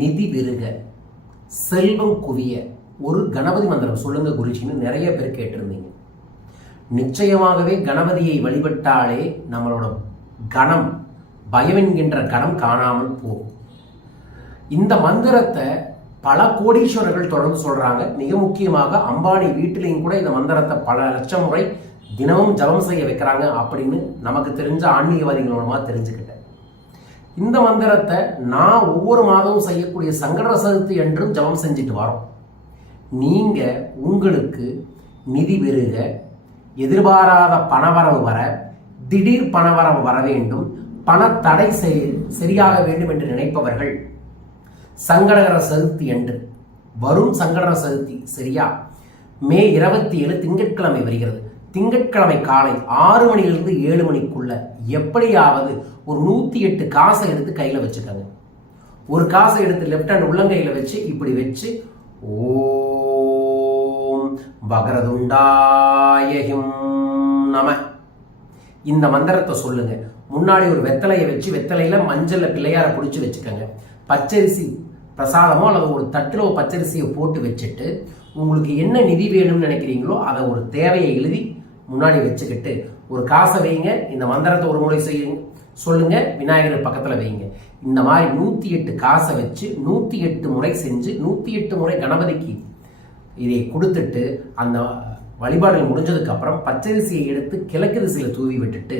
நிதி பெருக செல்வம் குவிய ஒரு கணபதி மந்திரம். சொல்லுங்க குருஜின்னு நிறைய பேர் கேட்டிருந்தீங்க. நிச்சயமாகவே கணபதியை வழிபட்டாலே நம்மளோட கணம் பயம் என்கின்ற கணம் காணாமல் போகும். இந்த மந்திரத்தை பல கோடீஸ்வரர்கள் தொடர்ந்து சொல்றாங்க. மிக முக்கியமாக அம்பானி வீட்டிலையும் கூட இந்த மந்திரத்தை பல லட்சம் முறை தினமும் ஜபம் செய்ய வைக்கிறாங்க அப்படின்னு நமக்கு தெரிஞ்ச ஆன்மீகவாதிகள் மூலமா தெரிஞ்சுக்கிட்டேன். இந்த மந்திரத்தை நான் ஒவ்வொரு மாதமும் செய்யக்கூடிய சங்கட சதுர்த்தி என்றும் ஜபம் செஞ்சுட்டு வரோம். நீங்கள் உங்களுக்கு நிதி பெருக எதிர்பாராத பணவரவு வர திடீர் பணவரவு வர வேண்டும் பணத்தடை செய்- சரியாக வேண்டும் என்று நினைப்பவர்கள் சங்கடகர சதுர்த்தி என்று வரும் சங்கடகர சதுர்த்தி சரியா? மே இருபத்தி ஏழு திங்கட்கிழமை வருகிறது. திங்கட்கிழமை காலை ஆறு மணிலிருந்து ஏழு மணிக்குள்ள எப்படியாவது ஒரு நூற்றி எட்டு காசை எடுத்து கையில் வச்சுக்கோங்க ஒரு காசை எடுத்து லெஃப்ட் ஹேண்ட் உள்ளங்கையில் வச்சு இப்படி வச்சு ஓம் வகரதுண்டாயகிம் நம. இந்த மந்திரத்தை சொல்லுங்க. முன்னாடி ஒரு வெத்தலையை வச்சு வெத்தலையில மஞ்சள்ல பிள்ளையார பிடிச்சி வச்சுக்கோங்க. பச்சரிசி பிரசாதமோ அல்லது ஒரு தட்டில் ஒரு பச்சரிசியை போட்டு வச்சுட்டு உங்களுக்கு என்ன நிதி வேணும்னு நினைக்கிறீங்களோ அதை ஒரு தேவையை எழுதி முன்னாடி வச்சுக்கிட்டு ஒரு காசை வைங்க இந்த மந்திரத்தை ஒரு முறை செய்யுங்க சொல்லுங்க விநாயகர் பக்கத்துல வைங்க. இந்த மாதிரி நூத்தி எட்டு காசை வச்சு நூத்தி எட்டு முறை செஞ்சு நூத்தி எட்டு முறை கணபதிக்கு இதை கொடுத்துட்டு அந்த வழிபாடுகள் முடிஞ்சதுக்கு அப்புறம் பச்சரிசியை எடுத்து கிழக்கு திசையில் தூவி விட்டுட்டு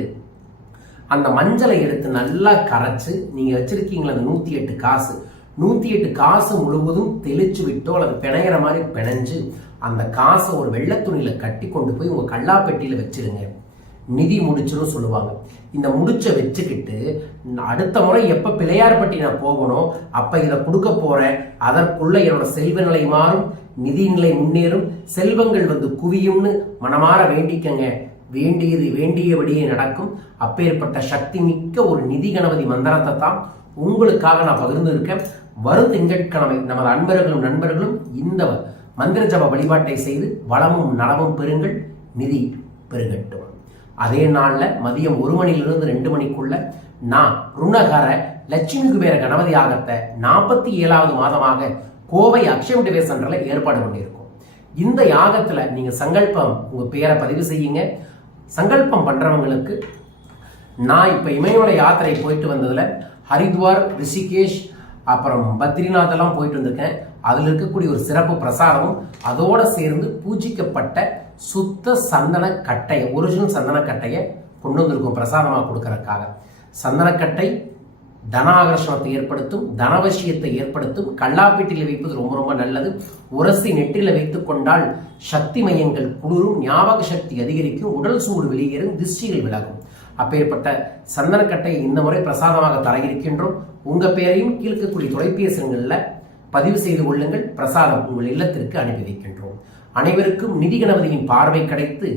அந்த மஞ்சளை எடுத்து நல்லா கரைச்சு நீங்க வச்சுருக்கீங்களா அந்த நூத்தி எட்டு காசு நூத்தி எட்டு காசு முழுவதும் தெளிச்சு விட்டோ அல்லது பிணையிற மாதிரி பிணைஞ்சு அந்த காசை ஒரு வெள்ளை கட்டி கொண்டு போய் உங்கள் கல்லாப்பெட்டியில் வச்சிருங்க. நிதி முடிச்சிரும் சொல்லுவாங்க. இந்த முடிச்ச வச்சுக்கிட்டு அடுத்த முறை எப்போ பிள்ளையார்பட்டி நான் போகணும் அப்போ இதை கொடுக்க போகிறேன் அதற்குள்ள என்னோட செல்வ நிலை மாறும் நிதி நிலை முன்னேறும் செல்வங்கள் வந்து குவியும்னு மனமாற வேண்டிக்கங்க. வேண்டியது வேண்டியபடியே நடக்கும். அப்பேற்பட்ட சக்தி மிக்க ஒரு நிதி கணபதி மந்திரத்தை தான் உங்களுக்காக நான் பகிர்ந்திருக்கேன். வரும் திங்கட்கிழமை நமது அன்பர்களும் நண்பர்களும் இந்த மந்திர ஜப வழிபாட்டை செய்து வளமும் நலமும் பெறுங்கள் நிதி பெருகட்டும். அதே நாளில் மதியம் ஒரு மணிலிருந்து ரெண்டு மணிக்குள்ள நான் ருணகர லட்சுமி குபேர கணபதி யாகத்தை நாற்பத்தி ஏழாவது மாதமாக கோவை அக்ஷயம் டிவே சென்டரில் ஏற்பாடு பண்ணியிருக்கோம். இந்த யாகத்தில் நீங்கள் சங்கல்பம் உங்கள் பேரை பதிவு செய்யுங்க. சங்கல்பம் பண்ணுறவங்களுக்கு நான் இப்போ இமயமலை யாத்திரை போயிட்டு வந்ததில் ஹரித்வார் ரிஷிகேஷ் அப்புறம் பத்ரிநாத் எல்லாம் போயிட்டு வந்திருக்கேன். அதில் இருக்கக்கூடிய ஒரு சிறப்பு பிரசாதமும் அதோடு சேர்ந்து பூஜிக்கப்பட்ட சுத்த சந்தன கட்டையை ஒரிஜினல் சந்தன கட்டையை கொண்டு வந்திருக்கும் பிரசாதமாக கொடுக்கறதுக்காக. சந்தனக்கட்டை தன ஆகர்ஷணத்தை ஏற்படுத்தும் தனவசியத்தை ஏற்படுத்தும் கல்லாப்பீட்டில் வைப்பது ரொம்ப ரொம்ப நல்லது. உரசி நெற்றில வைத்துக் கொண்டால் சக்தி மையங்கள் குளிரும் ஞாபக சக்தி அதிகரிக்கும் உடல் சூடு வெளியேறும் திருஷ்டிகள் விலகும். அப்பேற்பட்ட சந்தனக்கட்டையை இந்த முறை பிரசாதமாக தர இருக்கின்றோம் உங்கள் பெயரையும் கீழ்க்கக்கூடிய தொலைபேசி பதிவு செய்து கொள்ளுங்கள். பிரசாதம் உங்கள் இல்லத்திற்கு அனுப்பி வைக்கின்றோம். அனைவருக்கும் நிதி கணபதியின் பார்வை கிடைத்து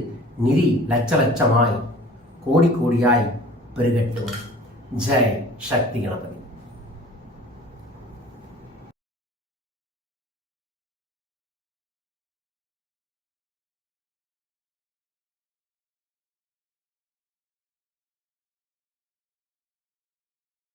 நிதி லட்ச லட்சமாய் கோடி கோடியாய் பெருகட்டும். ஜெய் சக்தி கணபதி.